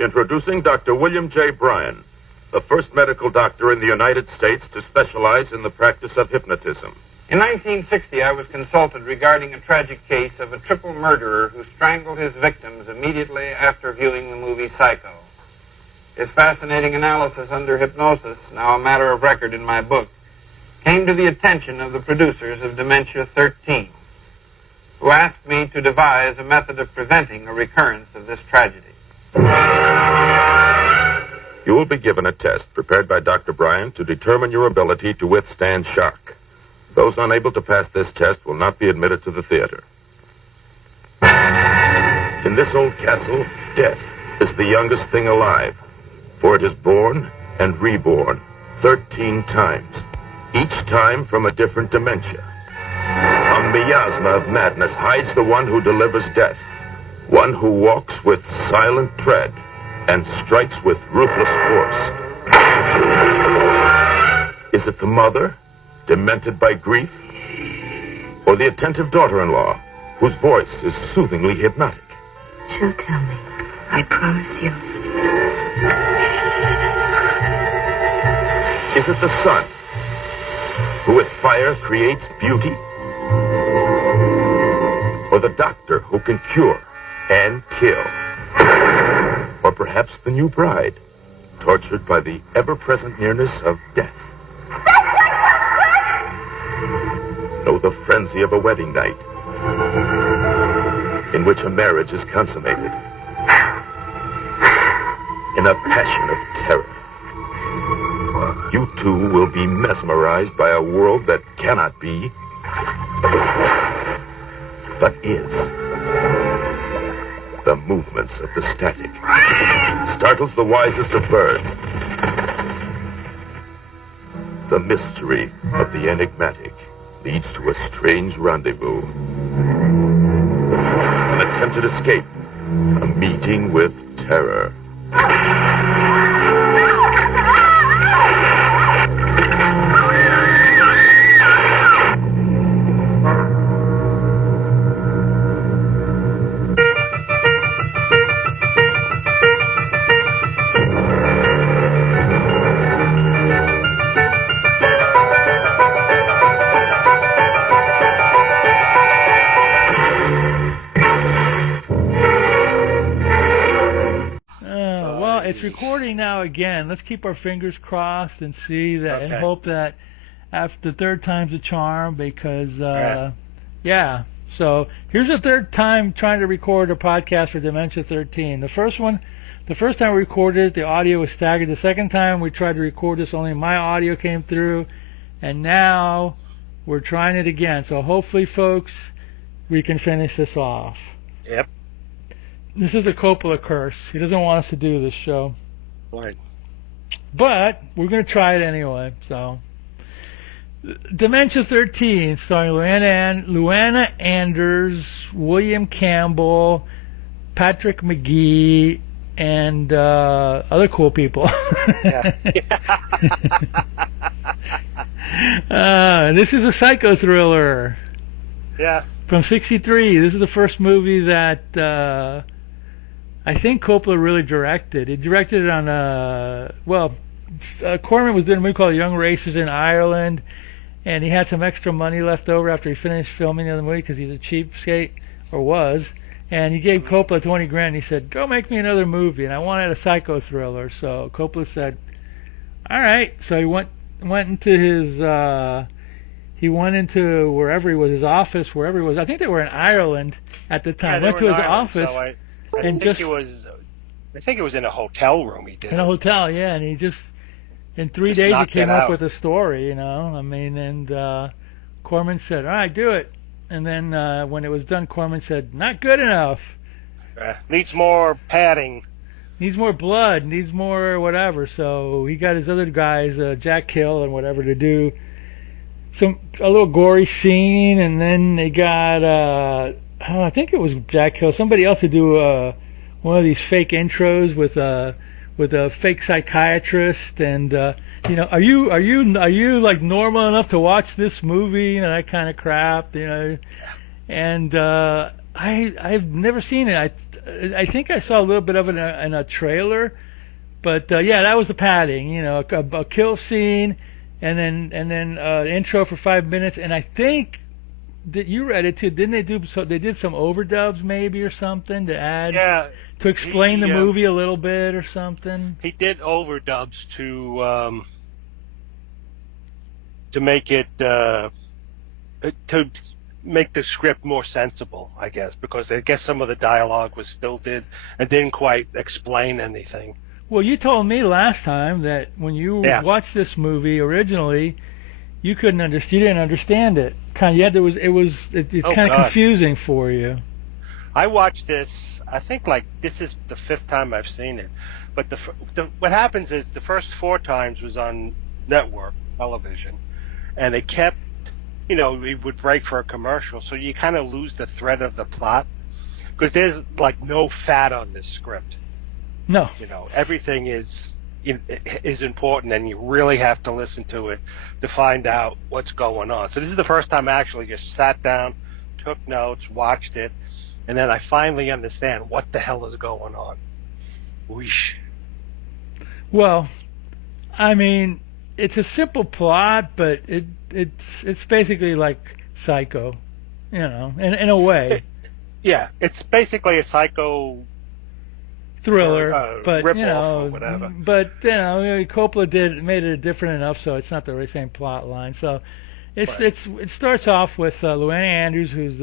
Introducing Dr. William J. Bryan, the first medical doctor in the United States to specialize in the practice of hypnotism. In 1960, I was consulted regarding a tragic case of a triple murderer who strangled his victims immediately after viewing the movie Psycho. His fascinating analysis under hypnosis, now a matter of record in my book, came to the attention of the producers of Dementia 13, who asked me to devise a method of preventing a recurrence of this tragedy. You will be given a test prepared by Dr. Bryan to determine your ability to withstand shock. Those unable to pass this test will not be admitted to the theater. In this old castle, death is the youngest thing alive, for it is born and reborn 13 times, each time from a different dementia. A miasma of madness hides the one who delivers death, one who walks with silent tread and strikes with ruthless force. Is it the mother, demented by grief, or the attentive daughter-in-law, whose voice is soothingly hypnotic? She'll tell me. I promise you. Is it the son, who with fire creates beauty? Or the doctor who can cure and kill? Or perhaps the new bride, tortured by the ever-present nearness of death? Know the frenzy of a wedding night, in which a marriage is consummated, in a passion of terror. You too will be mesmerized by a world that cannot be, but is. The movements of the static startles the wisest of birds. The mystery of the enigmatic leads to a strange rendezvous. An attempted escape, a meeting with terror. Recording now again. Let's keep our fingers crossed and see that, and hope that after the third time's a charm, because yeah. So here's the third time trying to record a podcast for Dementia 13. The first time we recorded it, the audio was staggered. The second time we tried to record this, only my audio came through, and now we're trying it again. So hopefully, folks, we can finish this off. Yep. This is the Coppola curse. He doesn't want us to do this show. Right. But we're going to try it anyway. So, Dementia 13, starring Luana Anders, William Campbell, Patrick Magee, and other cool people. This is a psycho thriller. Yeah. From '63. This is the first movie that I think Coppola really directed. He directed it on, Corman was doing a movie called Young Racers in Ireland, and he had some extra money left over after he finished filming the other movie because he's a cheapskate, or was, and he gave Coppola 20 grand. He said, go make me another movie, and I wanted a psycho thriller. So Coppola said, all right. So he went into his, wherever he was, his office, wherever he was. I think they were in Ireland at the time. Went to his office. So I think it was in a hotel room he did. In a hotel, yeah, and he just in 3 days he came up with a story, you know. I mean, and Corman said, "All right, do it." And then when it was done, Corman said, "Not good enough. Needs more padding. Needs more blood. Needs more whatever." So he got his other guys, Jack Hill and whatever, to do a little gory scene, and then they got I think it was Jack Hill, somebody else to do one of these fake intros with a fake psychiatrist, and you know, are you like normal enough to watch this movie, you know, that kind of crap, you know, and I've never seen it. I think I saw a little bit of it in a trailer, but yeah, that was the padding. You know, a kill scene, and then intro for 5 minutes, and I think that you read it too. Didn't they do so? They did some overdubs maybe or something to add. Yeah. To explain the movie a little bit or something. He did overdubs to make it to make the script more sensible, I guess, because I guess some of the dialogue was didn't quite explain anything. Well, you told me last time that when you watched this movie originally, you didn't understand it. It's kind of confusing for you. I watched this. I think this is the 5th time I've seen it. But what happens is the first 4 times was on network television, and it kept, we would break for a commercial, so you kind of lose the thread of the plot, because there's no fat on this script. No. Everything is important, and you really have to listen to it to find out what's going on. So this is the first time I actually just sat down, took notes, watched it, and then I finally understand what the hell is going on. Whoosh. Well, I mean, it's a simple plot, but it's basically like Psycho, in a way. Yeah, it's basically a Psycho thriller, but rip-off or whatever. But Coppola made it different enough, so it's not the same plot line. So it starts off with Luana Anders, who's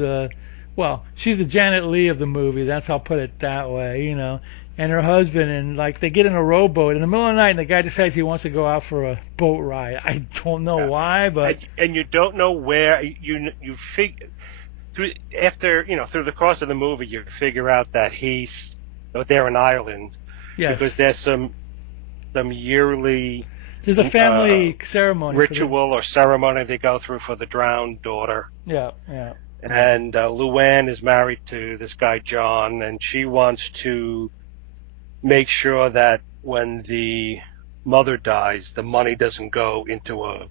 she's the Janet Leigh of the movie. I'll put it that way, and her husband, and they get in a rowboat in the middle of the night, and the guy decides he wants to go out for a boat ride. I don't know why, but and you don't know where you figure through the course of the movie you figure out that they're in Ireland. Yes. Because there's some yearly there's a family ceremony, ritual or ceremony they go through for the drowned daughter. Yeah. And Luann is married to this guy John, and she wants to make sure that when the mother dies, the money doesn't go into a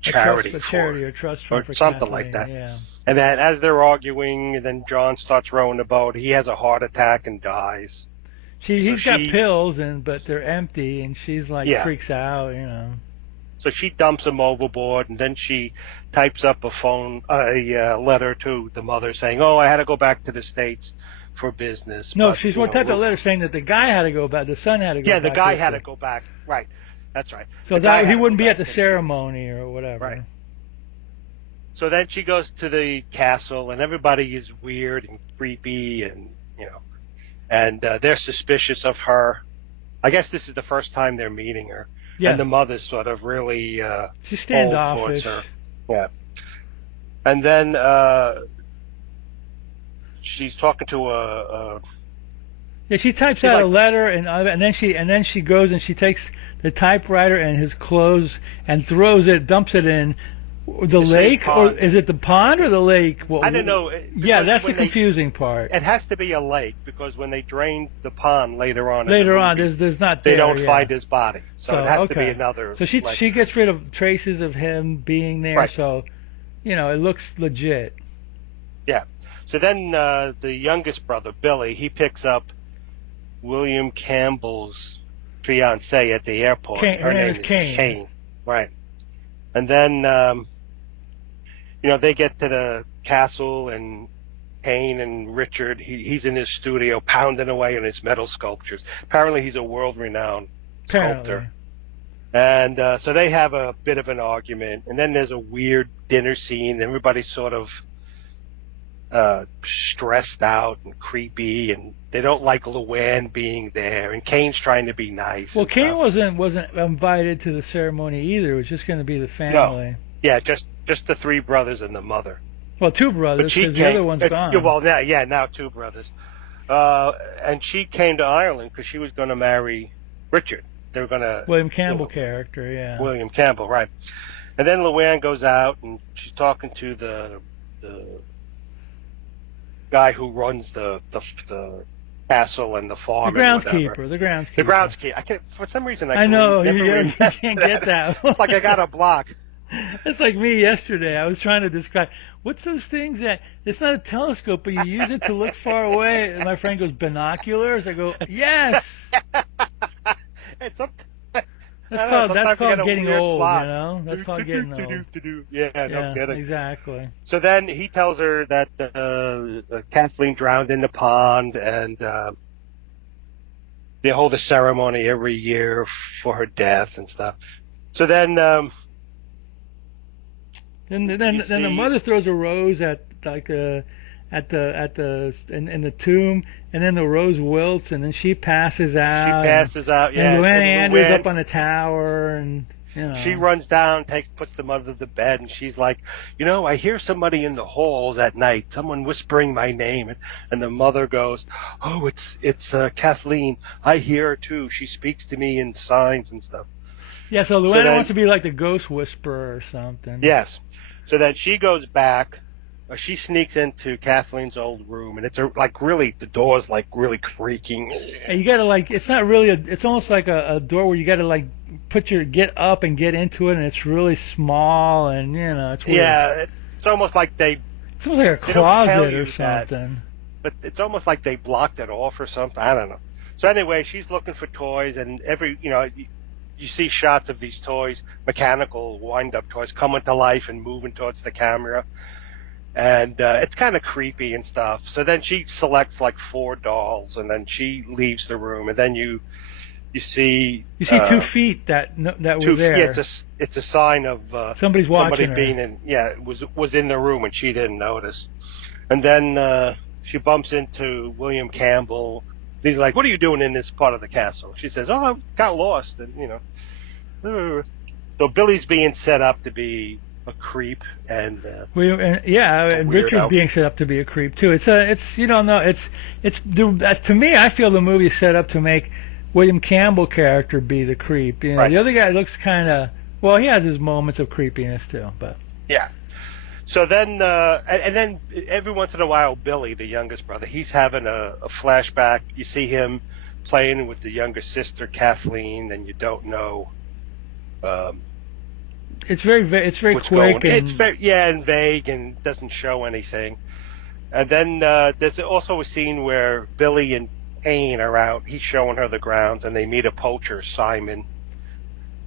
charity or trust fund or for something Kathleen, like that. Yeah. And then as they're arguing, then John starts rowing the boat. He has a heart attack and dies. He's got pills, but they're empty, and she's freaks out, So she dumps him overboard, and then she types up a letter to the mother saying, "Oh, I had to go back to the States for business." No, she's typed a letter saying that the guy had to go back, the son had to go back. Yeah, the guy had to go back. Right, that's right. So he wouldn't be at the ceremony or whatever. Right. So then she goes to the castle, and everybody is weird and creepy, and and they're suspicious of her. I guess this is the first time they're meeting her. Yeah. And the mother's sort of really she's standoffish. Her. Yeah. And then she's talking to she types out a letter, and then she goes and she takes the typewriter and his clothes and dumps it in the lake, or is it the pond or the lake? Well, I don't know. Yeah, that's the confusing part. It has to be a lake, because when they drain the pond later on, there's not. They don't find his body, so it has to be another. So she gets rid of traces of him being there, right. So it looks legit. Yeah. So then the youngest brother, Billy, he picks up William Campbell's fiancée at the airport. Her name is Kane. Right. And then they get to the castle, and Kane and Richard, he's in his studio pounding away on his metal sculptures. Apparently he's a world-renowned sculptor. And so they have a bit of an argument, and then there's a weird dinner scene. Everybody's sort of stressed out and creepy, and they don't like Luann being there, and Kane's trying to be nice. Well, Kane wasn't invited to the ceremony either. It was just going to be the family. No. Yeah, just the 3 brothers and the mother. Well, 2 brothers, because the other one's gone. Well, now 2 brothers. And she came to Ireland because she was going to marry Richard. They were going to... William Campbell character, yeah. William Campbell, right. And then Luann goes out, and she's talking to the guy who runs the castle and the farm. The groundskeeper. The groundskeeper. I can't, for some reason, I know. never you can't get that. It's like I got a block. That's like me yesterday. I was trying to describe what's those things that it's not a telescope, but you use it to look far away. And my friend goes, binoculars. I go, yes. It's That's called getting old, you know. That's called getting old. Yeah, no kidding. Exactly. So then he tells her that Kathleen drowned in the pond, and they hold a ceremony every year for her death and stuff. So then the mother throws a rose at in the tomb, and then the rose wilts, and then she passes out. Yeah. And Luana Anders up on the tower, and she runs down, puts the mother to bed, and she's like, I hear somebody in the halls at night, someone whispering my name, and the mother goes, oh, it's Kathleen. I hear her too. She speaks to me in signs and stuff. Yeah, so Luana wants to be like the ghost whisperer or something. Yes. So then she goes back. She sneaks into Kathleen's old room, and it's really, the door's like really creaking. And you gotta it's not really it's almost like a door where you gotta get up and get into it, and it's really small, and it's weird. Yeah, it's almost like it's almost like a closet or something. But it's almost like they blocked it off or something. I don't know. So anyway, she's looking for toys, and you see shots of these toys, mechanical wind-up toys, coming to life and moving towards the camera. And it's kind of creepy and stuff. So then she selects 4 dolls, and then she leaves the room. And then you see 2 feet that were there. Yeah, it's a sign of somebody's watching somebody being in. Yeah, was in the room and she didn't notice. And then she bumps into William Campbell. He's like, "What are you doing in this part of the castle?" She says, "Oh, I got lost." And so Billy's being set up to be a creep, and Richard's being set up to be a creep too. To me, I feel the movie is set up to make William Campbell character be the creep. Right. The other guy looks kind of he has his moments of creepiness too, but yeah. So then, and then every once in a while, Billy, the youngest brother, he's having a flashback. You see him playing with the younger sister, Kathleen, and you don't know. It's very quick. It's and vague and doesn't show anything. And then there's also a scene where Billy and Payne are out. He's showing her the grounds, and they meet a poacher, Simon.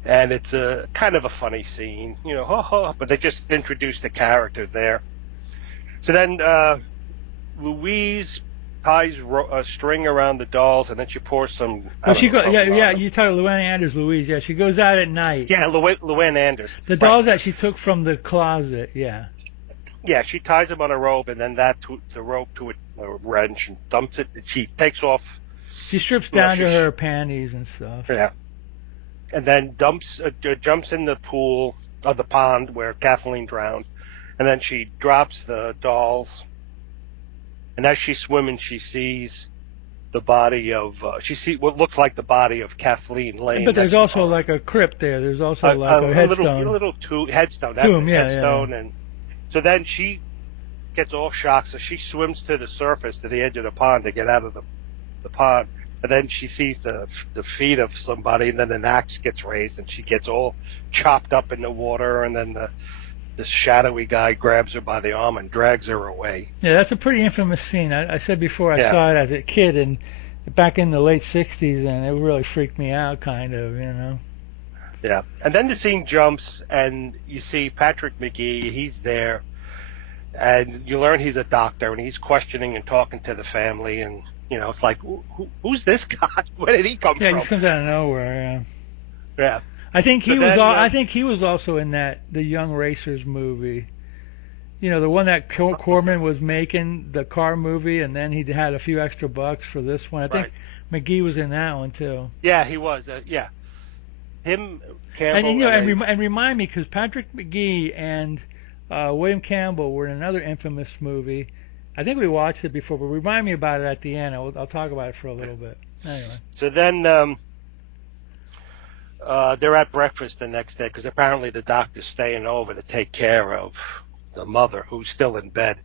And it's a kind of a funny scene, but they just introduced the character there. So then Louise ties a string around the dolls, and then she pours some. You tell Luana Anders, Louise. Yeah, she goes out at night. Yeah, Luana Anders. The dolls that she took from the closet. Yeah. Yeah, she ties them on a rope, and then the rope to a wrench, and dumps it. She takes off. She strips down to her panties and stuff. Yeah. And then jumps in the pool of the pond where Kathleen drowned, and then she drops the dolls. And as she's swimming, she sees the body of she sees what looks like the body of Kathleen laying. But there's also like a crypt there. There's also a headstone. A little headstone. That's tomb, headstone, and so then she gets all shocked. So she swims to the surface, to the edge of the pond, to get out of the pond. And then she sees the feet of somebody, and then an axe gets raised, and she gets all chopped up in the water, and then the shadowy guy grabs her by the arm and drags her away. Yeah, that's a pretty infamous scene. I said before I saw it as a kid, and back in the late 60s, and it really freaked me out, kind of, Yeah, and then the scene jumps, and you see Patrick Magee. He's there, and you learn he's a doctor, and he's questioning and talking to the family, and it's like, who's this guy? Where did he come from? Yeah, he comes out of nowhere. Yeah. I think he was. I think he was also in the Young Racers movie. The one that Corman was making, the car movie, and then he had a few extra bucks for this one. I think Magee was in that one too. Yeah, he was. Yeah. Him, Campbell, and remind me, because Patrick Magee and William Campbell were in another infamous movie. I think we watched it before, but remind me about it at the end. I'll talk about it for a little bit. Anyway. So then they're at breakfast the next day, because apparently the doctor's staying over to take care of the mother, who's still in bed.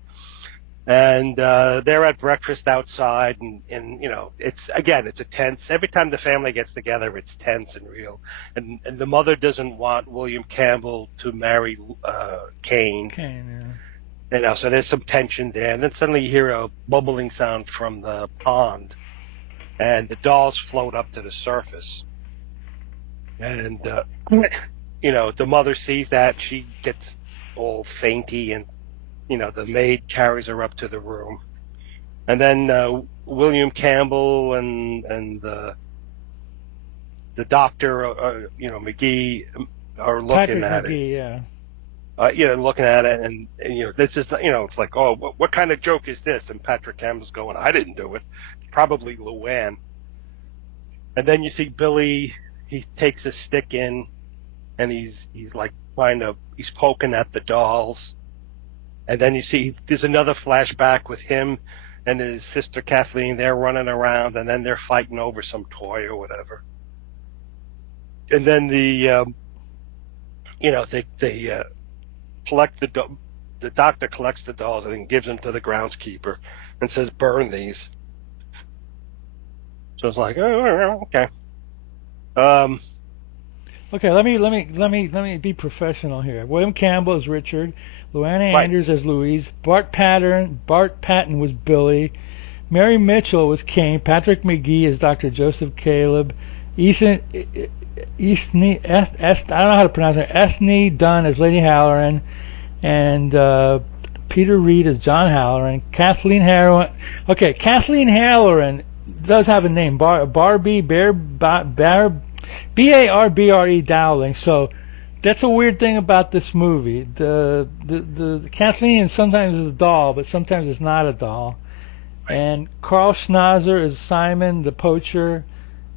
And they're at breakfast outside, and it's a tense. Every time the family gets together, it's tense and real. And the mother doesn't want William Campbell to marry Kane. Yeah. So there's some tension there. And then suddenly you hear a bubbling sound from the pond, and the dolls float up to the surface. And the mother sees that, she gets all fainty, and the maid carries her up to the room. And then William Campbell and the doctor, Magee, are looking Patrick at Magee, it. Yeah. Looking at it, and this is, it's like, oh, what kind of joke is this? And Patrick Campbell's going, I didn't do it. Probably Luann. And then you see Billy, he takes a stick in, and he's like he's poking at the dolls. And then you see there's another flashback with him and his sister Kathleen. They're running around, and then they're fighting over some toy or whatever. And then they collect the doctor collects the dolls and gives them to the groundskeeper and says, "Burn these." So it's like, oh, okay. Okay, let me be professional here. William Campbell is Richard, Luana Anders as Louise, Bart Patton was Billy, Mary Mitchell was Kane, Patrick Magee is Dr. Joseph Caleb, I don't know how to pronounce it, Eithne Dunne as Lady Halloran, and Peter Reed as John Halloran, Kathleen Halloran. Okay, Kathleen Halloran does have a name, Barbie B-A-R-B-R-E Dowling. So that's a weird thing about this movie. The Kathleen sometimes is a doll, but sometimes it's not a doll. And Carl Schnauzer is Simon the poacher,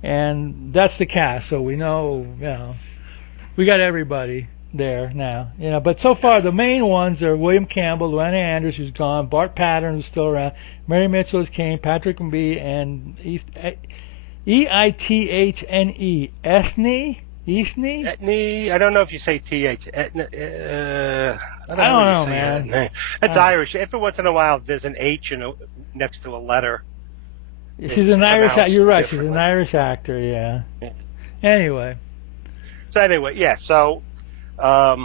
and that's the cast. So we know, we got everybody there now. But so far the main ones are William Campbell, Luana Anders, who's gone, Bart Patton, who's still around, Mary Mitchell is Kane, Patrick Magee, and Eithne. Eithne. I don't know if you say T-H. I don't know, man. It's Irish. Every once in a while, there's an H next to a letter. She's an Irish. You're right. She's an Irish actor. Yeah. Anyway. Yeah. So, where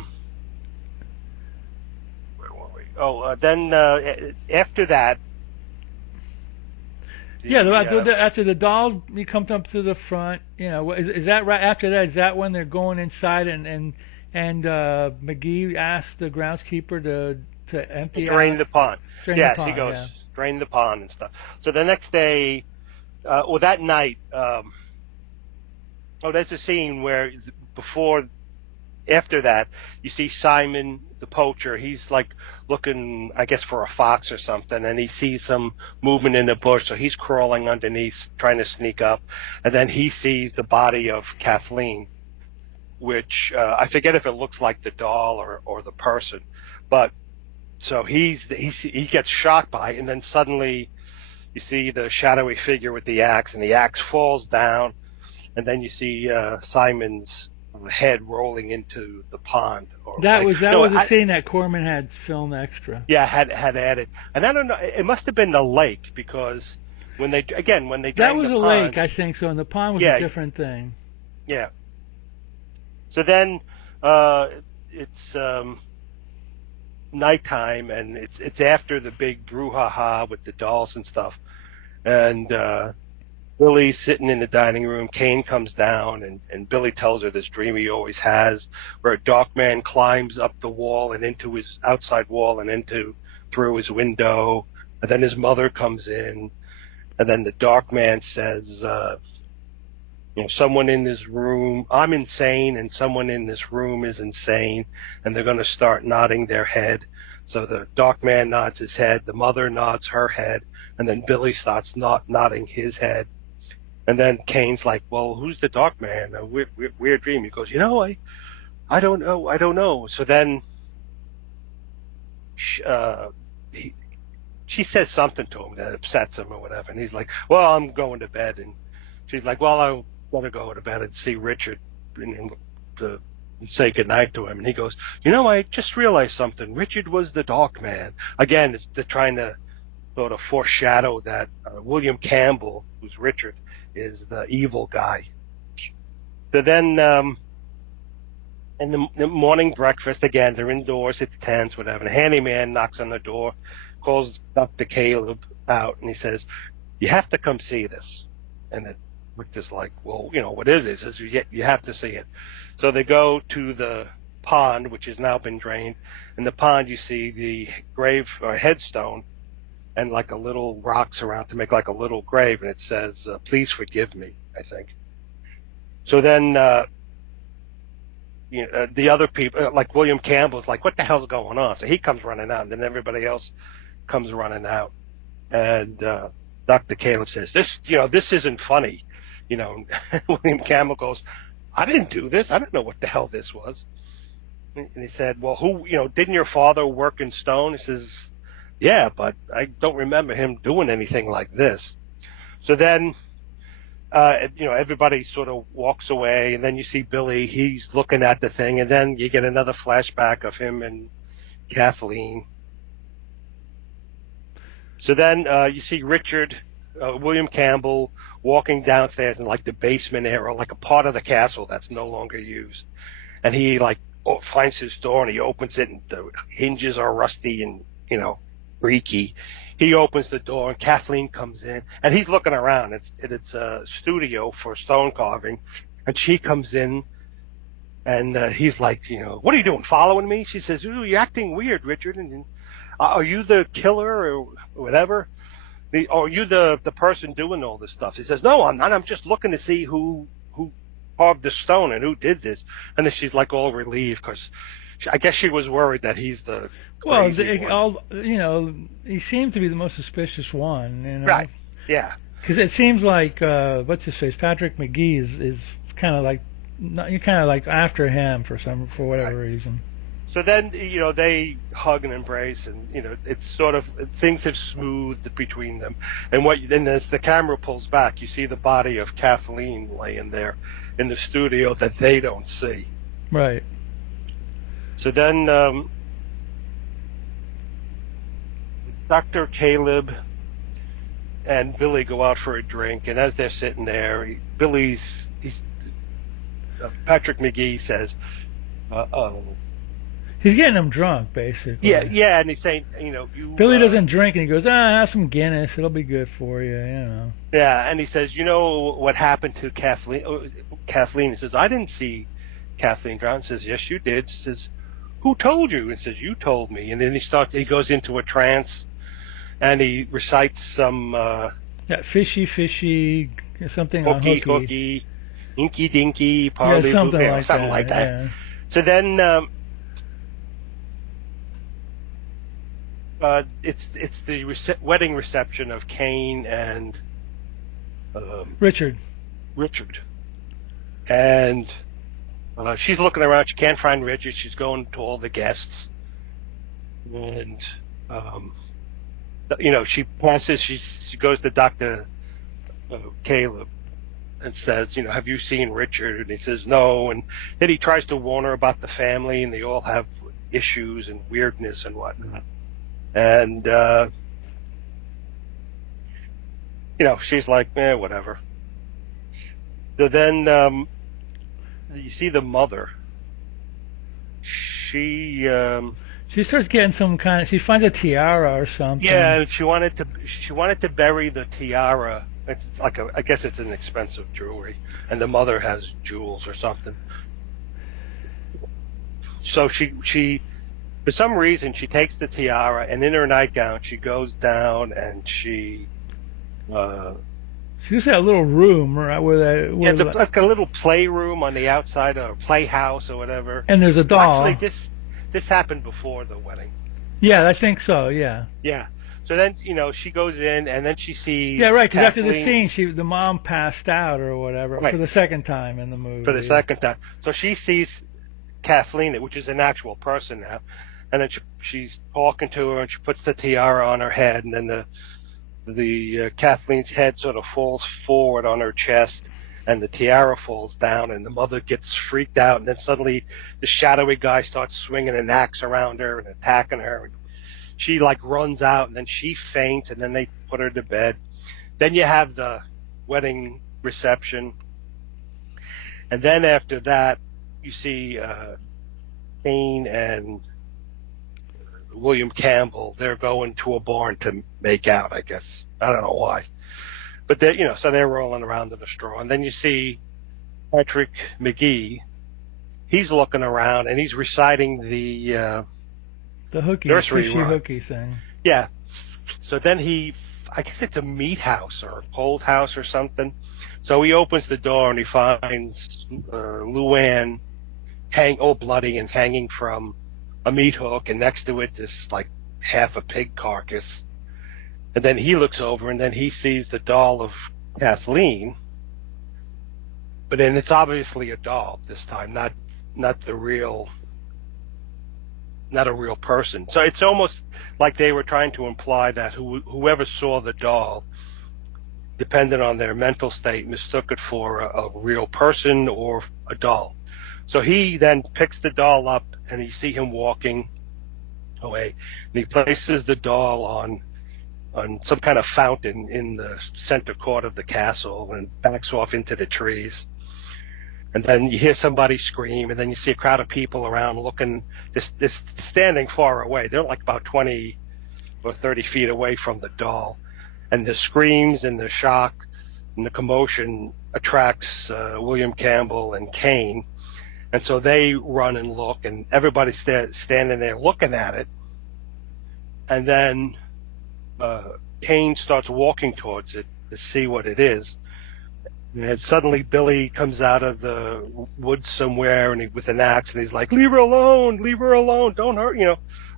were we? Then after that. After the doll comes up to the front, is that right after that? Is that when they're going inside and Magee asks the groundskeeper to empty drain the pond? He goes drain the pond and stuff. So the next day, that night, there's a scene where after that, you see Simon the poacher. He's like looking, I guess, for a fox or something, and he sees some movement in the bush, so he's crawling underneath, trying to sneak up, and then he sees the body of Kathleen, which I forget if it looks like the doll or the person, but so he gets shocked by it, and then suddenly you see the shadowy figure with the axe, and the axe falls down, and then you see Simon's head rolling into the pond. That was a scene that Corman had filmed extra. Yeah, had added, and I don't know. It must have been the lake, because when they that was the a pond, lake, I think so, and the pond was a different thing. Yeah. So then it's nighttime, and it's after the big brouhaha with the dolls and stuff, and Billy's sitting in the dining room. Kane comes down, and Billy tells her this dream he always has, where a dark man climbs up the wall and into his outside wall and through his window, and then his mother comes in, and then the dark man says, someone in this room, I'm insane, and someone in this room is insane, and they're going to start nodding their head. So the dark man nods his head, the mother nods her head, and then Billy starts nodding his head. And then Kane's like, well, who's the dark man? A weird dream. He goes, I don't know. So then she says something to him that upsets him or whatever. And he's like, well, I'm going to bed. And she's like, well, I want to go to bed and see Richard and say goodnight to him. And he goes, I just realized something. Richard was the dark man. Again, they're trying to sort of foreshadow that William Campbell, who's Richard, is the evil guy. So then, in the morning breakfast, again, they're indoors, it's tense, whatever. The handyman knocks on the door, calls Dr. Caleb out, and he says, "You have to come see this." And then Richard's like, "Well, what is it?" He says, "You have to see it." So they go to the pond, which has now been drained. In the pond, you see the grave or headstone and like a little rocks around to make like a little grave, and it says, "Please forgive me," I think. So then, the other people, like William Campbell's like, "What the hell's going on?" So he comes running out, and then everybody else comes running out. And Dr. Caleb says, this isn't funny. William Campbell goes, "I didn't do this. I don't know what the hell this was." And he said, "Well, didn't your father work in stone?" He says, "Yeah, but I don't remember him doing anything like this." So then, everybody sort of walks away, and then you see Billy, he's looking at the thing, and then you get another flashback of him and Kathleen. So then you see Richard, William Campbell, walking downstairs in like the basement area, or like a part of the castle that's no longer used. And he finds his door, and he opens it, and the hinges are rusty and, creaky. He opens the door, and Kathleen comes in, and he's looking around. It's a studio for stone carving, and she comes in, and he's like, "What are you doing, following me?" She says, "Ooh, you're acting weird, Richard, and are you the killer or whatever? Are you the person doing all this stuff?" He says, "No, I'm not. I'm just looking to see who carved the stone and who did this." And then she's like all relieved, because I guess she was worried that he's the crazy one. He seemed to be the most suspicious one. Right? Yeah. Because it seems like what's his face, Patrick Magee is kind of like you're kind of like after him for whatever reason. So then, they hug and embrace, and it's sort of things have smoothed between them. And then as the camera pulls back, you see the body of Kathleen laying there in the studio that they don't see. Right. So then, Dr. Caleb and Billy go out for a drink, and as they're sitting there, Patrick Magee says, he's getting him drunk, basically. Yeah, and he's saying, Billy doesn't drink, and he goes, have some Guinness, it'll be good for you, Yeah, and he says, what happened to Kathleen? He says, "I didn't see Kathleen drown." He says, "Yes, you did." He says, "Who told you?" He says, "You told me." And then he goes into a trance, and he recites some... fishy, something on hooky, inky dinky, parley something like that. Yeah. So then... it's the wedding reception of Kane and Richard, and she's looking around. She can't find Richard. She's going to all the guests, and she passes. She goes to Dr. Caleb and says, "Have you seen Richard?" And he says, "No." And then he tries to warn her about the family, and they all have issues and weirdness and whatnot. And, she's like, whatever. So then, you see the mother. She starts getting she finds a tiara or something. Yeah, and she wanted to bury the tiara. It's like I guess it's an expensive jewelry, and the mother has jewels or something. So she for some reason, she takes the tiara, and in her nightgown, she goes down and she goes to a little room, right? Like a little playroom on the outside, or a playhouse or whatever. And there's a doll. Actually, this happened before the wedding. Yeah, I think so. Yeah. Yeah. So then, she goes in, and then she sees. Yeah, right. Because after the scene, the mom passed out or whatever for the second time in the movie. For the second time, so she sees Kathleen, which is an actual person now. And then she's talking to her, and she puts the tiara on her head, and then the Kathleen's head sort of falls forward on her chest, and the tiara falls down, and the mother gets freaked out, and then suddenly the shadowy guy starts swinging an axe around her and attacking her. And she like runs out, and then she faints, and then they put her to bed. Then you have the wedding reception, and then after that, you see Kane and William Campbell. They're going to a barn to make out, I guess. I don't know why, but they, so they're rolling around in a straw, and then you see Patrick Magee. He's looking around and he's reciting the hooky, nursery fishy rhyme. hooky thing. Yeah. So then I guess it's a meat house or a cold house or something. So he opens the door and he finds Luann all bloody and hanging from a meat hook, and next to it this like half a pig carcass. And then he looks over and then he sees the doll of Kathleen. But then it's obviously a doll this time, not a real person. So it's almost like they were trying to imply that whoever saw the doll, depending on their mental state, mistook it for a real person or a doll. So he then picks the doll up, and you see him walking away, and he places the doll on some kind of fountain in the center court of the castle and backs off into the trees. And then you hear somebody scream, and then you see a crowd of people around looking, just standing far away. They're like about 20 or 30 feet away from the doll. And the screams and the shock and the commotion attracts William Campbell and Kane. And so they run and look, and everybody's standing there looking at it. And then Kane starts walking towards it to see what it is. And suddenly Billy comes out of the woods somewhere, and with an axe, and he's like, leave her alone, don't hurt,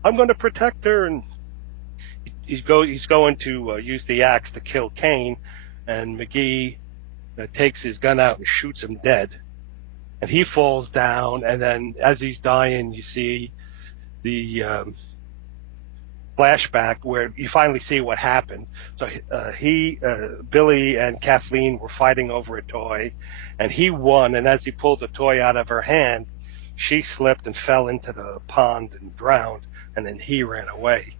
I'm going to protect her. And he's going to use the axe to kill Kane, and Magee takes his gun out and shoots him dead. And he falls down, and then as he's dying, you see the flashback where you finally see what happened. So Billy and Kathleen were fighting over a toy, and he won, and as he pulled the toy out of her hand, she slipped and fell into the pond and drowned, and then he ran away.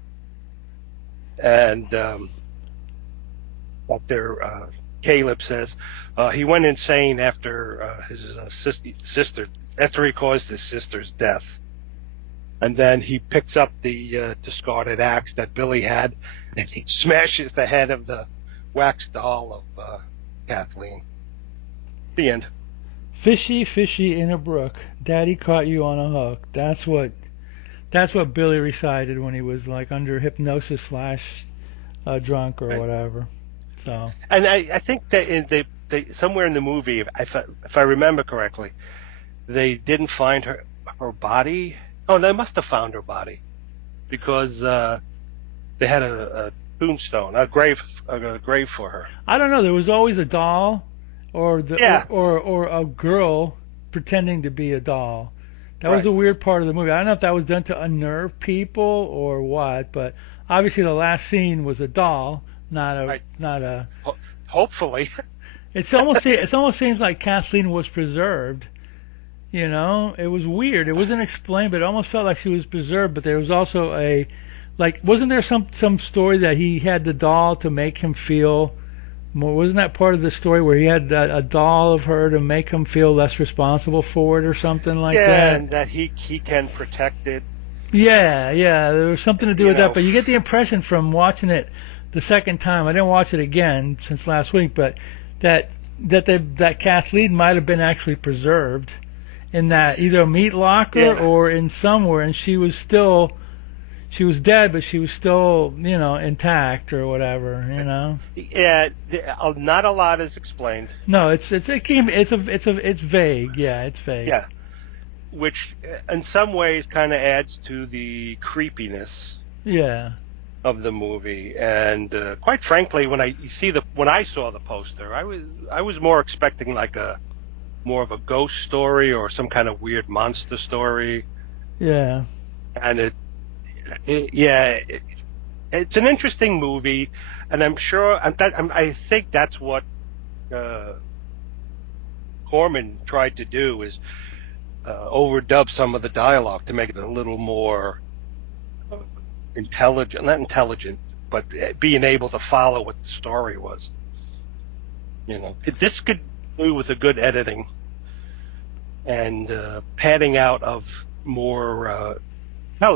And Dr. Caleb says he went insane after his sister, after he caused his sister's death. And then he picks up the discarded axe that Billy had, and he smashes the head of the wax doll of Kathleen. The end. Fishy, fishy in a brook. Daddy caught you on a hook. That's what Billy recited when he was like under hypnosis / drunk or whatever. So. And I think that they somewhere in the movie, if I remember correctly, they didn't find her body. Oh, they must have found her body, because they had a tombstone, a grave for her. I don't know. There was always a doll, or a girl pretending to be a doll. That was a weird part of the movie. I don't know if that was done to unnerve people or what, but obviously the last scene was a doll, not a. Hopefully. It almost seems like Kathleen was preserved. It was weird. It wasn't explained, but it almost felt like she was preserved. But there was also wasn't there some story that he had the doll to make him feel more? Wasn't that part of the story where he had a doll of her to make him feel less responsible for it or something like that? Yeah, and that he can protect it. Yeah, there was something to do with that. But you get the impression from watching it the second time. I didn't watch it again since last week, but that Kathleen might have been actually preserved in that either a meat locker or in somewhere, and she was dead, but she was still, intact or whatever, Yeah, not a lot is explained. No, it's vague. Yeah, it's vague. Yeah, which in some ways kind of adds to the creepiness. Yeah. Of the movie, and quite frankly, when I saw the poster, I was more expecting like more of a ghost story or some kind of weird monster story. Yeah. And it's an interesting movie, and I'm sure I think that's what Corman tried to do, is overdub some of the dialogue to make it a little more not intelligent, but being able to follow what the story was. This could do with a good editing and padding out of more.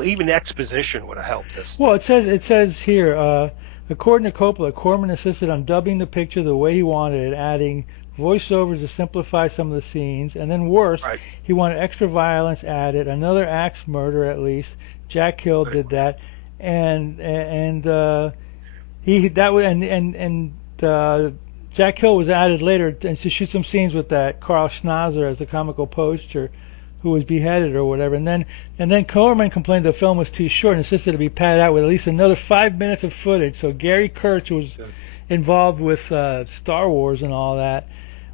Even exposition would have helped this. Well, it says here, according to Coppola, Corman insisted on dubbing the picture the way he wanted it, adding voiceovers to simplify some of the scenes, and then worse, he wanted extra violence added, another axe murder at least. Jack Hill did that, and Jack Hill was added later and to shoot some scenes with that Carl Schnauzer as the comical poster, who was beheaded or whatever, and then Corman complained the film was too short and insisted it be padded out with at least another 5 minutes of footage. So Gary Kurtz was involved with Star Wars and all that,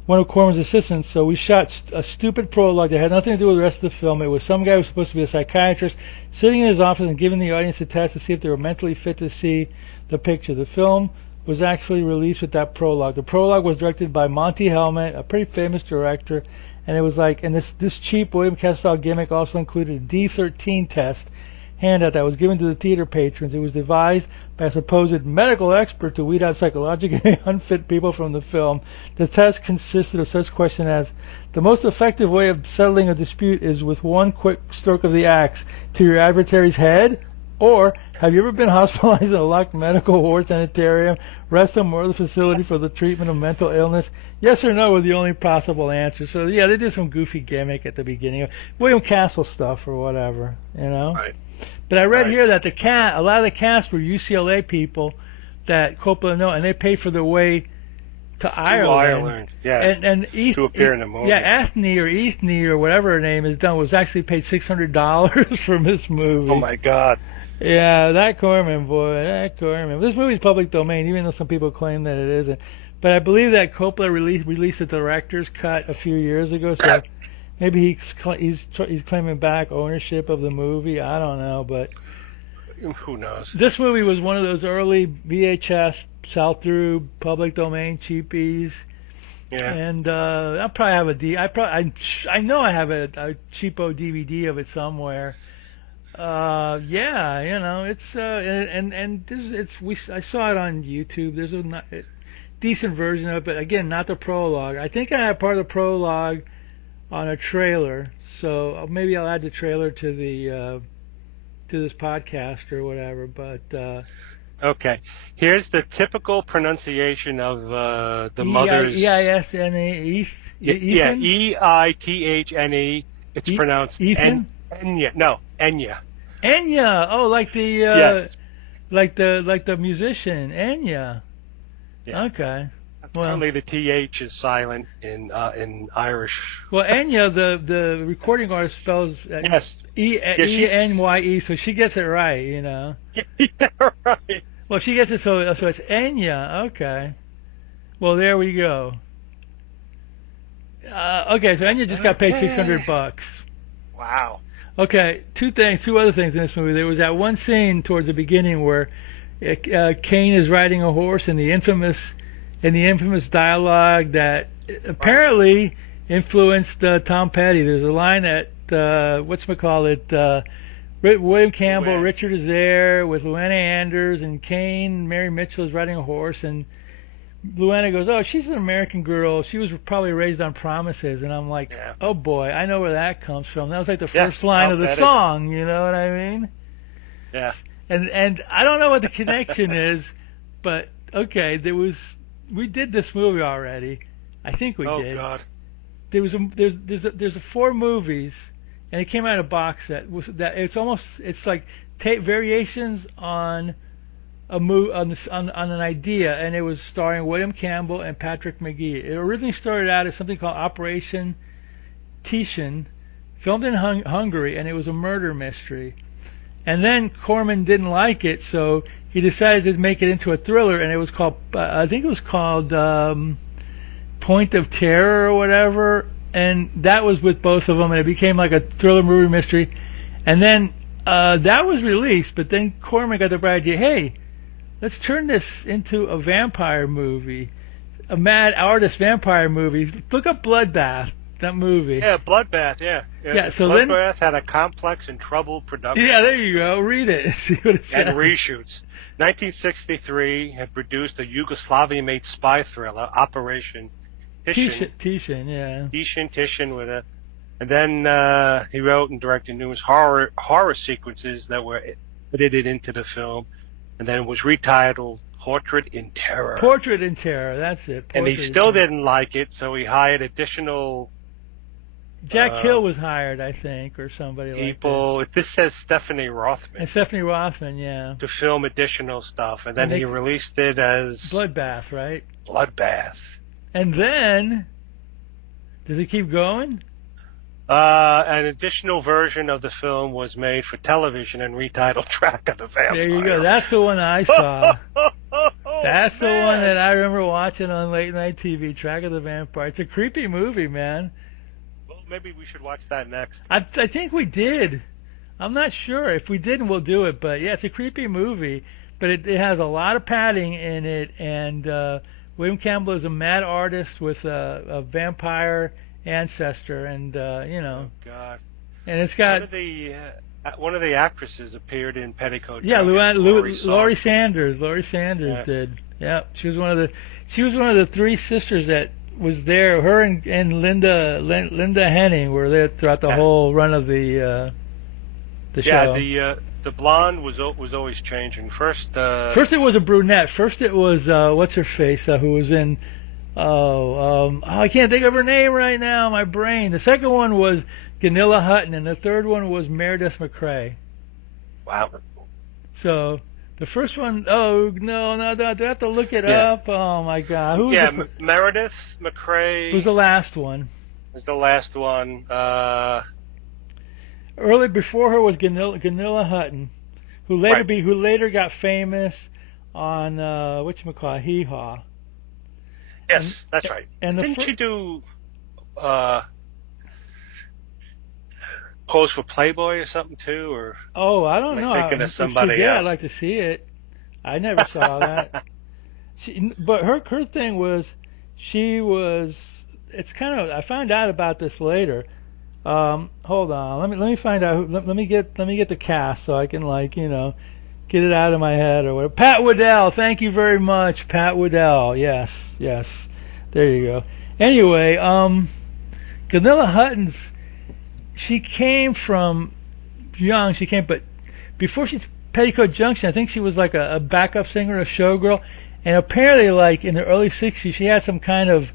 one of Corman's assistants. So we shot a stupid prologue that had nothing to do with the rest of the film. It was some guy who was supposed to be a psychiatrist sitting in his office and giving the audience a test to see if they were mentally fit to see the picture. The film was actually released with that prologue. The prologue was directed by Monty Hellman, a pretty famous director. And it was like, and this cheap William Campbell gimmick also included a D13 test handout that was given to the theater patrons. It was devised by a supposed medical expert to weed out psychologically unfit people from the film. The test consisted of such questions as, the most effective way of settling a dispute is with one quick stroke of the axe to your adversary's head? Or, have you ever been hospitalized in a locked medical ward, sanitarium, rest home, or other facility for the treatment of mental illness? Yes or no were the only possible answers. So, yeah, they did some goofy gimmick at the beginning of William Castle stuff or whatever, Right. But I read here that a lot of the cast were UCLA people that Coppola knew, and they paid for their way to Ireland. Yeah. And to appear in the movie. Yeah, Eithne or whatever her name is done was actually paid $600 for this movie. Oh my God. Yeah, that Corman. This movie's public domain, even though some people claim that it isn't. But I believe that Coppola released the director's cut a few years ago, so maybe he's claiming back ownership of the movie. I don't know, but who knows? This movie was one of those early VHS sell-through public domain cheapies. Yeah. And I'll probably have I know I have a cheapo DVD of it somewhere. It's I saw it on YouTube. There's a decent version of it, but again, not the prologue. I think I have part of the prologue on a trailer, so maybe I'll add the trailer to this podcast or whatever. But okay, here's the typical pronunciation of the mother's. E-I-S-N-E. Yeah, E-I-T-H-N-E. It's pronounced Ethan. Enya. No, Enya. Enya. Oh, like the yes. like the musician Enya. Yeah. Okay. Apparently the TH is silent in Irish. Well, Enya, the recording artist spells yes. E-N-Y-E, so she gets it right, Yeah, right. Well, she gets it so it's Enya. Okay. Well, there we go. Okay, so Enya just got paid $600. Wow. Okay, two other things in this movie. There was that one scene towards the beginning where Kane is riding a horse, and the infamous dialogue that apparently influenced Tom Petty. There's a line that William Campbell, Richard is there with Luana Anders, and Kane, Mary Mitchell is riding a horse, and Luana goes, "Oh, she's an American girl. She was probably raised on promises." And I'm like, "Oh boy, I know where that comes from." That was like the first line of the song. You know what I mean? Yeah. And I don't know what the connection is, but okay, we did this movie already. I think we did. Oh God. There's 4 movies, and it came out in a box set. It's like variations on on an idea, and it was starring William Campbell and Patrick Magee. It originally started out as something called Operation Titian, filmed in Hungary, and it was a murder mystery. And then Corman didn't like it, so he decided to make it into a thriller, and it was called, I think it was called Point of Terror or whatever, and that was with both of them, and it became like a thriller movie mystery. And then that was released, but then Corman got the bright idea, hey, let's turn this into a vampire movie, a mad artist vampire movie. Look up Bloodbath. that movie. Yeah, Bloodbath. Yeah. Yeah. So Bloodbath had a complex and troubled production. Yeah, there you go. Read it. See what it says. And reshoots. 1963 had produced a Yugoslavian-made spy thriller, Operation Tishin. Tishin with a. And then he wrote and directed numerous horror sequences that were edited into the film, and then it was retitled Portrait in Terror. Portrait in Terror, that's it. And he still didn't like it, so he hired additional... Jack Hill was hired, I think, or somebody people, like that. This says Stephanie Rothman. And Stephanie Rothman, yeah. To film additional stuff, and then he released it as... Bloodbath, right? Bloodbath. And then... Does it keep going? An additional version of the film was made for television and retitled Track of the Vampire. There you go. That's the one I saw. That's the one that I remember watching on late night TV, Track of the Vampire. It's a creepy movie, man. Well, maybe we should watch that next. I think we did. I'm not sure. If we didn't, we'll do it. But yeah, it's a creepy movie. But it has a lot of padding in it, and William Campbell is a mad artist with a vampire ancestor, and you know. Oh God. And it's got one of the actresses appeared in Petticoat. Yeah, Laurie Sanders. Laurie Sanders did. Yeah, she was one of the three sisters that was there. Her and Linda Henning were there throughout the whole run of the show. Yeah, the blonde was always changing. First it was a brunette. First it was what's her face who was in. I can't think of her name right now. My brain. The second one was Gunilla Hutton, and the third one was Meredith McRae. Wow. So the first one, do I have to look it up? Oh my God. Who was Meredith McRae was the last one. Early before her was Gunilla Hutton, who later got famous on whatchamacallit, Hee Haw. Yes, that's right. And didn't she do Pose for Playboy or something too? Or I don't know. Thinking of somebody else. I'd like to see it. I never saw that. But her thing was, she was. It's kind of. I found out about this later. Hold on. Let me find out. Let me get the cast so I can get it out of my head or whatever. Pat Waddell, thank you very much, Pat Waddell. Yes, there you go. Anyway, Gunilla Hutton's, she came from young. But before she Petticoat Junction, I think she was like a backup singer, a showgirl, and apparently, like in the early '60s, she had some kind of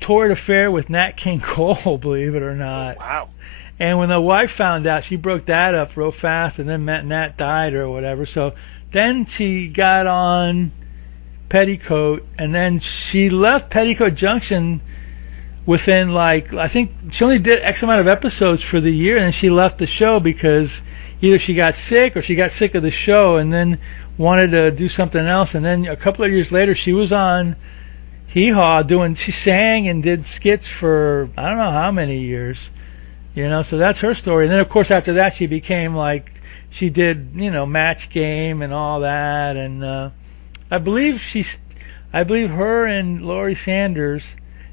torrid affair with Nat King Cole, believe it or not. Oh, wow. And when the wife found out, she broke that up real fast, and then Nat died or whatever. So then she got on Petticoat, and then she left Petticoat Junction within, I think she only did X amount of episodes for the year, and then she left the show because either she got sick or she got sick of the show and then wanted to do something else. And then a couple of years later, she was on Hee Haw she sang and did skits for I don't know how many years. So that's her story. And then, of course, after that, she became she did, Match Game and all that. And I believe her and Laurie Sanders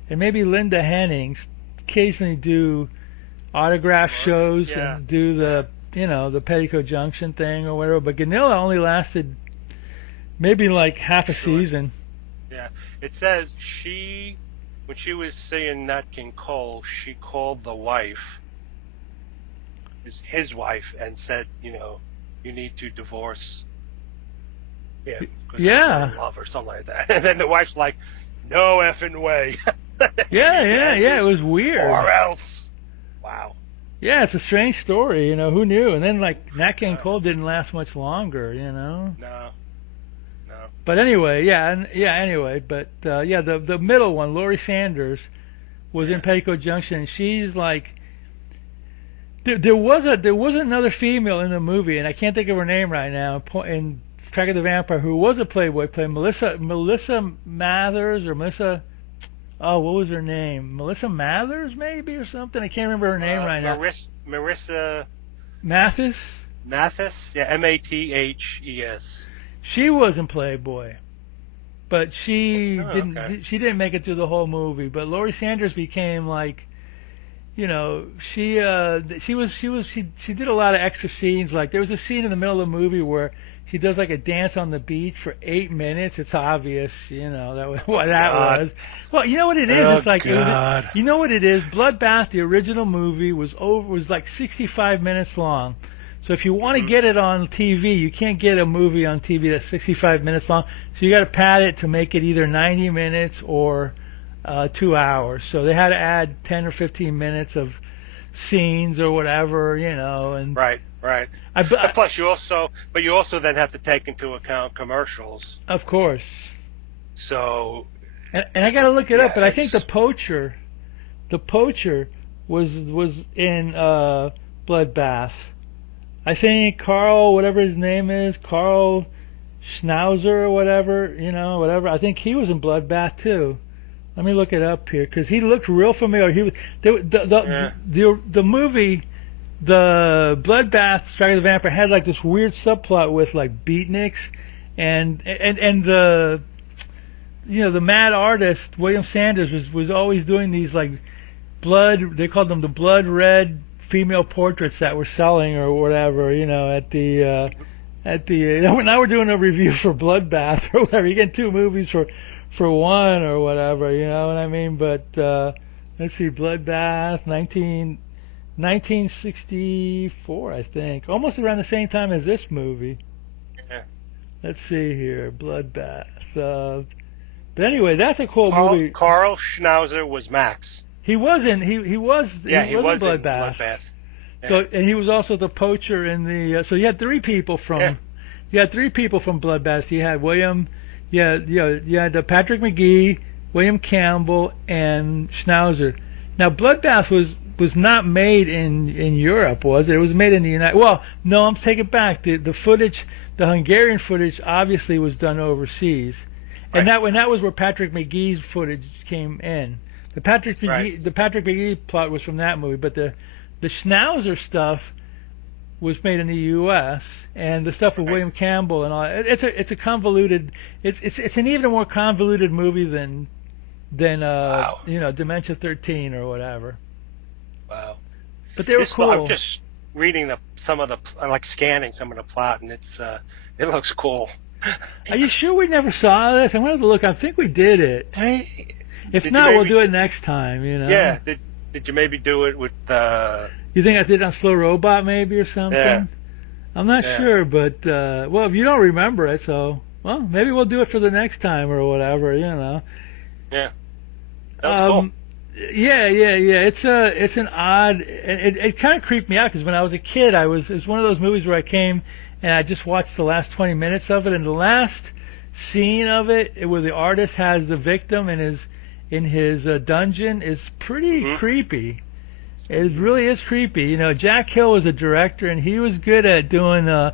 and maybe Linda Henning occasionally do autograph shows and do the, the Petticoat Junction thing or whatever. But Gunilla only lasted maybe half a season. Yeah. It says when she was seeing Nat King Cole, she called the wife, his wife, and said, you need to divorce him. Yeah. Love or something like that. And then the wife's like, no effing way. Yeah. It was weird. Or else. Wow. Yeah, it's a strange story. Who knew? And then Nat King Cole didn't last much longer. No. But anyway, but the middle one, Laurie Sanders, was in Petticoat Junction. And she's there was another female in the movie, and I can't think of her name right now. In Track of the Vampire, who was a Playboy, played Melissa Mathers or Melissa. Oh, what was her name? Melissa Mathers, maybe, or something. I can't remember her name right now. Marissa Mathis. Yeah, Mathes. She was in Playboy. but she didn't make it through the whole movie. But Laurie Sanders became like, you know, she did a lot of extra scenes. Like there was a scene in the middle of the movie where she does like a dance on the beach for 8 minutes. It's obvious, you know, what that was. Well, you know what it is? It's like, you know what it is? Bloodbath, the original movie, was like 65 minutes long. So if you want to get it on TV, you can't get a movie on TV that's 65 minutes long. So you got to pad it to make it either 90 minutes or 2 hours. So they had to add 10 or 15 minutes of scenes or whatever, you know. And right. Plus, you also then have to take into account commercials. Of course. So. And I got to look it up, but I think the poacher was in Bloodbath. I think Carl, whatever his name is, Carl Schnauzer or whatever, you know, whatever. I think he was in Bloodbath too. Let me look it up here because he looked real familiar. He was the movie, the Bloodbath, Strike of the Vampire had like this weird subplot with like beatniks, and the, you know, the mad artist William Sanders was always doing these like blood. They called them the blood red female portraits that were selling or whatever, you know, at the now we're doing a review for Bloodbath or whatever. You get 2 movies for one or whatever, you know what I mean? But let's see, Bloodbath, 1964, I think, almost around the same time as this movie. Yeah. Let's see here, Bloodbath. But anyway, that's a cool movie. Carl Schnauzer was Max. He was in Bloodbath. Yeah. So, and he was also the poacher in the. So you had 3 people from. You had 3 people from Bloodbath. You had William. You had Patrick Magee, William Campbell, and Schnauzer. Now Bloodbath was not made in Europe, was it? It was made in the United. Well, no, I'm taking it back. The footage, the Hungarian footage, obviously was done overseas, and that was where Patrick Magee's footage came in. The Patrick Magee plot was from that movie, but the Schnauzer stuff was made in the U.S. and the stuff with William Campbell and all. It's a convoluted. It's an even more convoluted movie than wow. You know, Dementia 13 or whatever. Wow. But they were cool. I'm just reading scanning some of the plot, and it looks cool. Are you sure we never saw this? I'm gonna have to look. I think we did it. If not, we'll do it next time, you know. Yeah. Did you maybe do it with... You think I did it on Slow Robot maybe or something? Yeah. I'm not sure, but... well, if you don't remember it, so... Well, maybe we'll do it for the next time or whatever, you know. Yeah. That was cool. Yeah. It's an odd... It kind of creeped me out because when I was a kid, it was one of those movies where I came and I just watched the last 20 minutes of it, and the last scene of it where the artist has the victim in his dungeon is pretty creepy. It really is creepy. You know, Jack Hill was a director, and he was good at doing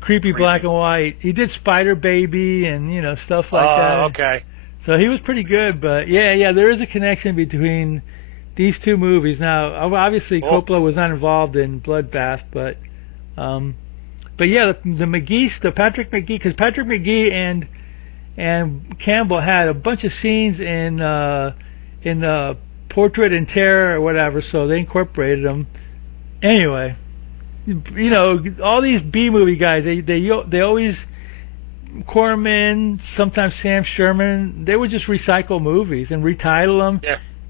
creepy black and white. He did Spider Baby and, you know, stuff like that. Oh, okay. So he was pretty good, but yeah, there is a connection between these 2 movies. Now, obviously, Coppola was not involved in Bloodbath, but yeah, the Magee, the Patrick Magee, because Patrick Magee and Campbell had a bunch of scenes in Portrait and Terror or whatever, so they incorporated them. Anyway, you know, all these B-movie guys, they always, Corman, sometimes Sam Sherman, they would just recycle movies and retitle them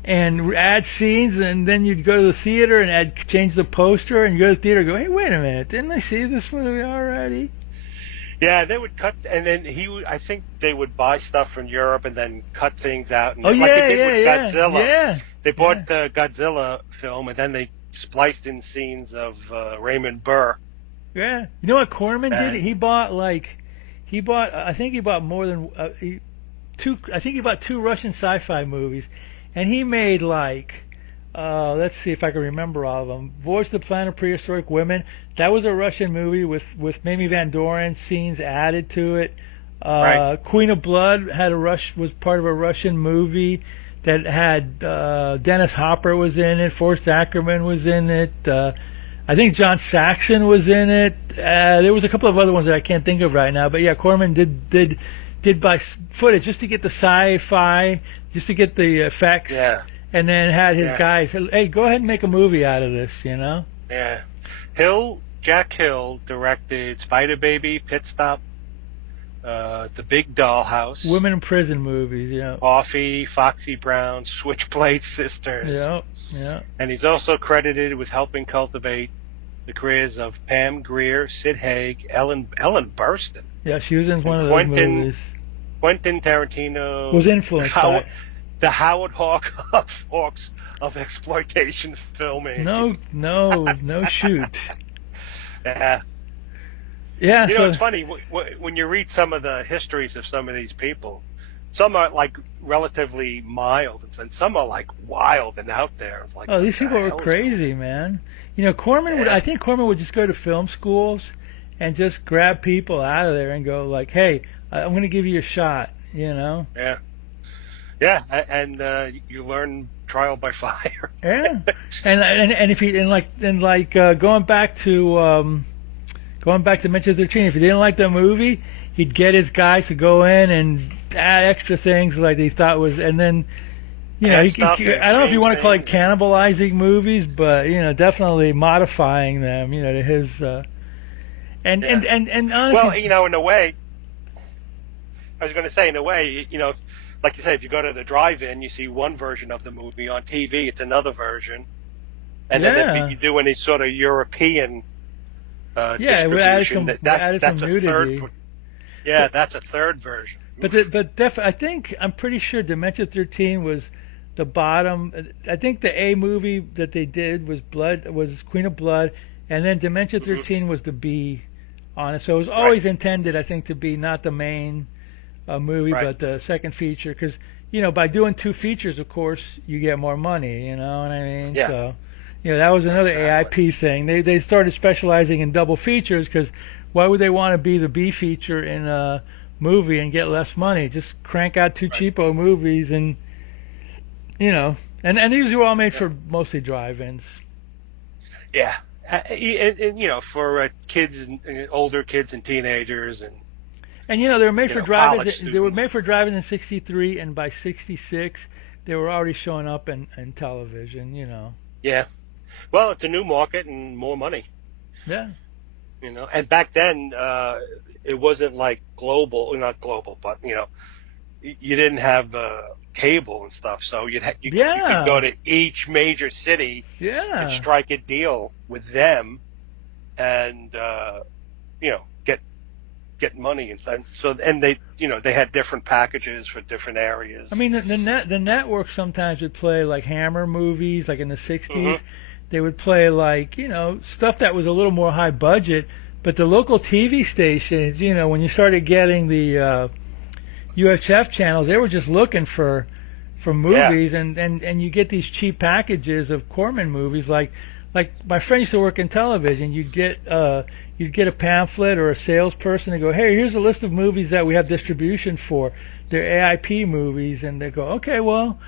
and add scenes, and then you'd go to the theater and change the poster, and you go to the theater and go, hey, wait a minute, didn't I see this movie already? Yeah, they would cut, and then I think they would buy stuff from Europe and then cut things out. And they did with Godzilla. Yeah. They bought the Godzilla film, and then they spliced in scenes of Raymond Burr. Yeah. You know what Corman did? I think he bought more than two Russian sci-fi movies, and he made let's see if I can remember all of them. Voyage to the Planet of Prehistoric Women. That was a Russian movie with Mamie Van Doren, scenes added to it. Queen of Blood was part of a Russian movie that had Dennis Hopper was in it. Forrest Ackerman was in it. I think John Saxon was in it. There was a couple of other ones that I can't think of right now. But yeah, Corman did did by footage just to get the sci-fi, just to get the effects. Yeah. And then had his guys, hey, go ahead and make a movie out of this, you know? Yeah. Jack Hill directed Spider Baby, Pit Stop, The Big Dollhouse, Women in Prison movies, yeah. Coffee, Foxy Brown, Switchblade Sisters. Yeah. And he's also credited with helping cultivate the careers of Pam Grier, Sid Haig, Ellen Burstyn. Yeah, she was in one of those movies. Quentin Tarantino was influenced by the Howard Hawks of exploitation filming. No shoot. Yeah. Yeah. You know, it's funny when you read some of the histories of some of these people. Some are like relatively mild, and some are like wild and out there. It's like, these people were crazy, man. You know, Corman. I think Corman would just go to film schools and just grab people out of there and go like, "Hey, I'm going to give you a shot." You know. Yeah. Yeah, and you learn trial by fire. Yeah, and if he going back to Dementia 13, if he didn't like the movie, he'd get his guys to go in and add extra things like he thought was, and then I don't know if you want to call it cannibalizing movies, but definitely modifying them, to his and honestly, well, in a way, I was going to say, in a way, like you said, if you go to the drive-in, you see one version of the movie. On TV, it's another version. And then if you do any sort of European distribution, that's a nudity. That's a third version. I'm pretty sure Dementia 13 was the bottom. I think the A movie that they did was Queen of Blood, and then Dementia 13 was the B on it. So it was always intended, I think, to be not the main movie, but the second feature, because by doing two features, of course, you get more money. You know what I mean? Yeah. So, that was another AIP thing. They started specializing in double features, because why would they want to be the B feature in a movie and get less money? Just crank out two cheapo movies, and and these were all made for mostly drive-ins. Yeah, and for kids and older kids and teenagers and. And they were made for drive-ins. They were made for drive-ins in '63, and by '66, they were already showing up in television. Yeah, well, it's a new market and more money. Yeah. And back then, it wasn't like not global, but you didn't have cable and stuff, so you could go to each major city and strike a deal with them, and get money and stuff. So, and they had different packages for different areas. I mean, the network sometimes would play like Hammer movies, like in the '60s. Mm-hmm. They would play like stuff that was a little more high budget. But the local TV stations, when you started getting the UHF channels, they were just looking for movies, and you get these cheap packages of Corman movies. Like my friend used to work in television. You'd get a pamphlet or a salesperson and go, hey, here's a list of movies that we have distribution for. They're AIP movies, and they go, okay, well,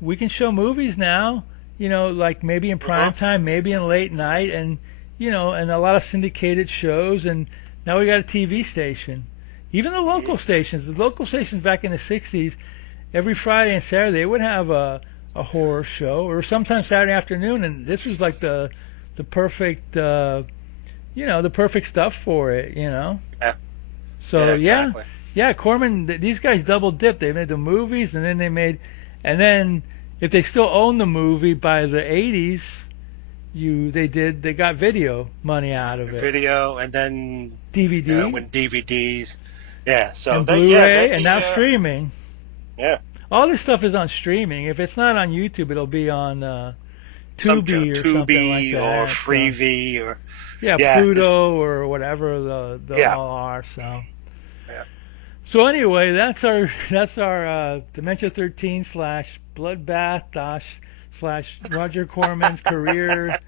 we can show movies now, like maybe in prime time, maybe in late night, and and a lot of syndicated shows, and now we got a TV station. Even the local stations back in the '60s, every Friday and Saturday they would have a horror show, or sometimes Saturday afternoon, and this was like the perfect the perfect stuff for it, Yeah. So exactly. Corman, these guys double dipped. They made the movies, and then if they still own the movie by the '80s, they got video money out of it. Video, and then DVD. When DVDs, so and Blu-ray, and now streaming. Yeah. All this stuff is on streaming. If it's not on YouTube, it'll be on Tubi or something like that, or Freevee, or Pluto or whatever the all are. So. Yeah. So anyway, that's our Dementia 13 / Bloodbath / Roger Corman's career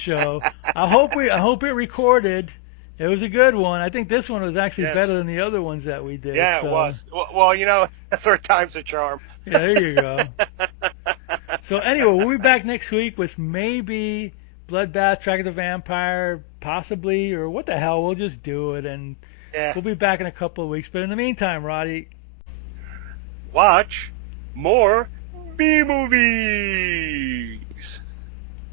show. I hope it recorded. It was a good one. I think this one was actually better than the other ones that we did. Yeah, it was. Well, third time's a charm. Yeah, there you go. So anyway, we'll be back next week with maybe Bloodbath, Track of the Vampire, possibly, or what the hell. We'll just do it, and Yeah. We'll be back in a couple of weeks. But in the meantime, Roddy, watch more B-movies.